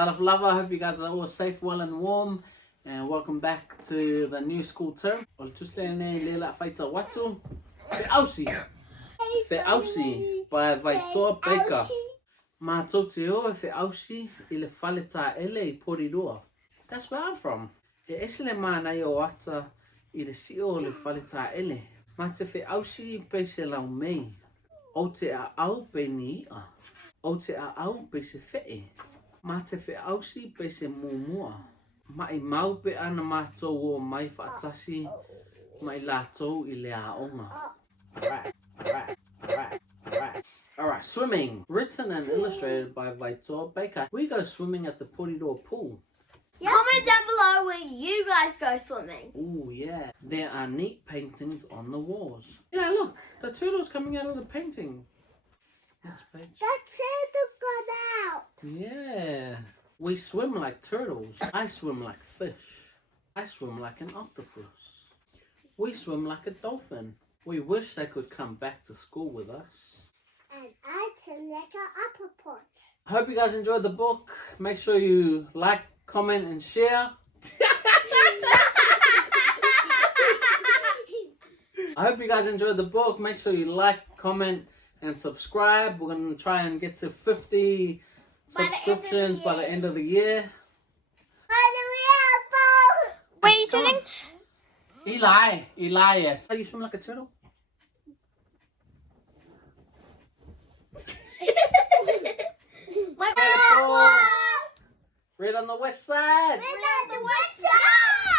Start off lava. I hope you guys are all safe, well and warm. And welcome back to the new school term. O le tusle nei lela whaita watu. Fe'ausi By Vaitoa Baker. Mātou te o e Fe'ausi I le whale tā ele I Porirua. That's where I'm from. E esele mānai o ata I le si o le whale tā ele. Mā te Fe'ausi pe se lau mei. O te a au pe ni ia. O te a au pe se fe'e. Mā te Fe'ausi pe se mumua. Mai mau pe ana mātou o mai whaatasi. Mai lātou I le aonga. Alright, swimming. Written and illustrated by Vaitoa Baker. We go swimming at the Porirua pool. Yep. Comment down below where you guys go swimming. Oh yeah. There are neat paintings on the walls. Yeah, look. The turtle's coming out of the painting. Next page. That turtle got out. Yeah. We swim like turtles. I swim like fish. I swim like an octopus. We swim like a dolphin. We wish they could come back to school with us. And I swim like an octopus. I hope you guys enjoyed the book. Make sure you like, comment and share. I hope you guys enjoyed the book. Make sure you like, comment and subscribe. We're going to try and get to 50 subscriptions by the end of the year. Where are you swimming? Eli, yes. Are you swimming like a turtle? Red on the west side. Red on the west side.